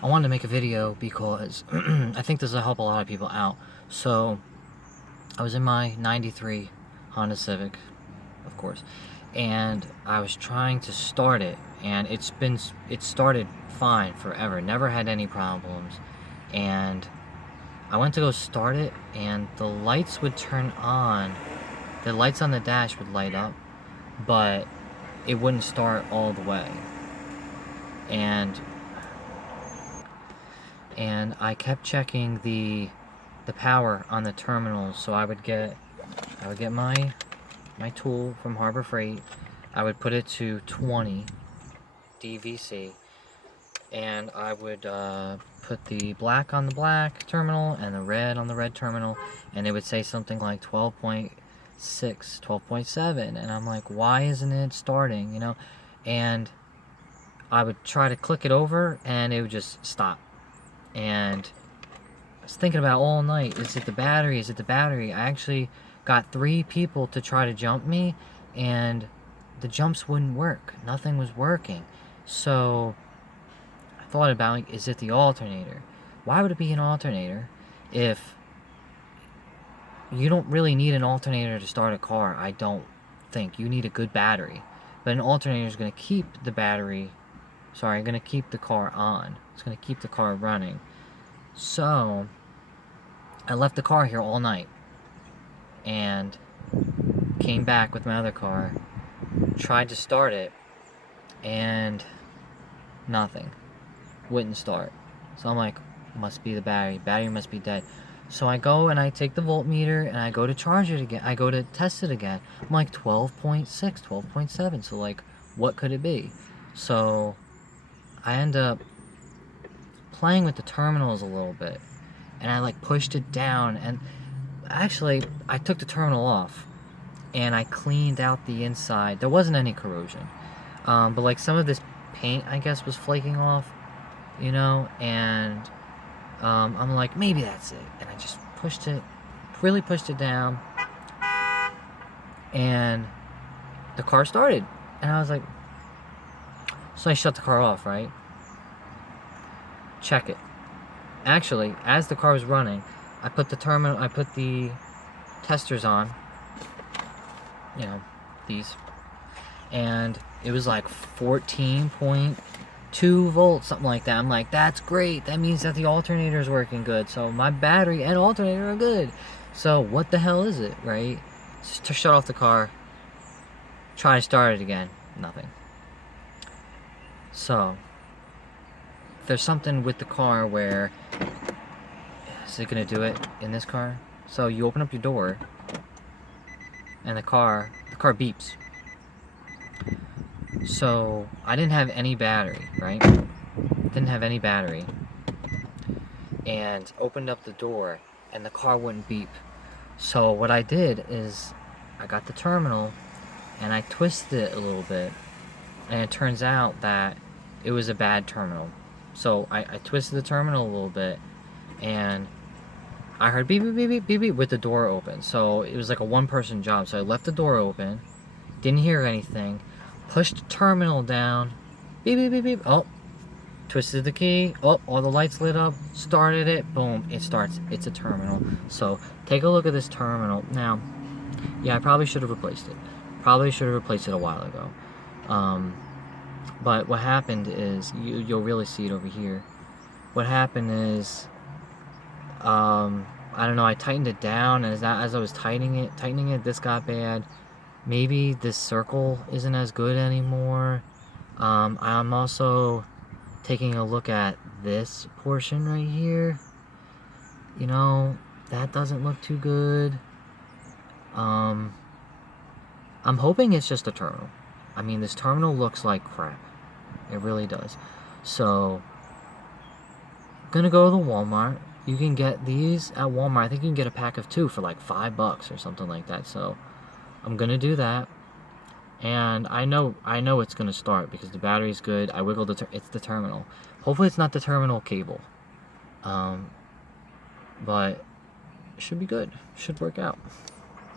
I wanted to make a video because I think this will help a lot of people out. So I was in my 93 Honda Civic, of course, and I was trying to start it, and it started fine forever, never had any problems. And I went to go start it, and the lights would turn on, the lights on the dash would light up, but it wouldn't start all the way. And I kept checking the power on the terminals. So I would get my tool from Harbor Freight. I would put it to 20 DVC, and I would put the black on the black terminal and the red on the red terminal, and it would say something like 12.6, 12.7, and I'm like, why isn't it starting, you know? And I would try to click it over, and it would just stop. And I was thinking about all night, is it the battery? Is it the battery? I actually got 3 people to try to jump me, and the jumps wouldn't work. Nothing was working. So I thought about, like, is it the alternator? Why would it be an alternator if you don't really need an alternator to start a car? I don't think. You need a good battery. But an alternator is going to keep the battery, going to keep the car on. It's going to keep the car running. So I left the car here all night and came back with my other car, tried to start it, and nothing. Wouldn't start. So I'm like, must be the battery. Battery must be dead. So I go and I take the voltmeter and I go to charge it again. I go to test it again. I'm like 12.6, 12.7. So like, what could it be? So I end up playing with the terminals a little bit, and I like pushed it down, and actually I took the terminal off and I cleaned out the inside. There wasn't any corrosion, but like some of this paint, I guess, was flaking off, you know, and I'm like, maybe that's it, and I just really pushed it down, and the car started, and I was like, so I shut the car off, right? Check it. Actually, as the car was running, I put the testers on, you know, these, and it was like 14.2 volts, something like that. I'm like, that's great. That means that the alternator is working good. So my battery and alternator are good. So what the hell is it, right? Just to shut off the car, try to start it again, nothing. So there's something with the car where, is it gonna do it in this car? So you open up your door, and the car beeps. So I didn't have any battery, right? Didn't have any battery, and opened up the door, and the car wouldn't beep. So what I did is I got the terminal and I twisted it a little bit, and it turns out that it was a bad terminal. So I twisted the terminal a little bit, and I heard beep, beep, beep, beep, beep, beep with the door open. So it was like a one-person job. So I left the door open, didn't hear anything, pushed the terminal down, beep, beep, beep, beep, oh, twisted the key, oh, all the lights lit up, started it, boom, it starts. It's a terminal. So take a look at this terminal. Now, yeah, I probably should have replaced it. Probably should have replaced it a while ago. But what happened is, you'll really see it over here. What happened is, I don't know, I tightened it down, and as I was tightening it, this got bad. Maybe this circle isn't as good anymore. I'm also taking a look at this portion right here. You know, that doesn't look too good. I'm hoping it's just a terminal. I mean, this terminal looks like crap. It really does. So, I'm gonna go to the Walmart. You can get these at Walmart. I think you can get a pack of 2 for like $5 or something like that. So, I'm gonna do that. And I know it's gonna start because the battery's good. I wiggled it's the terminal. Hopefully it's not the terminal cable. But it should be good. Should work out.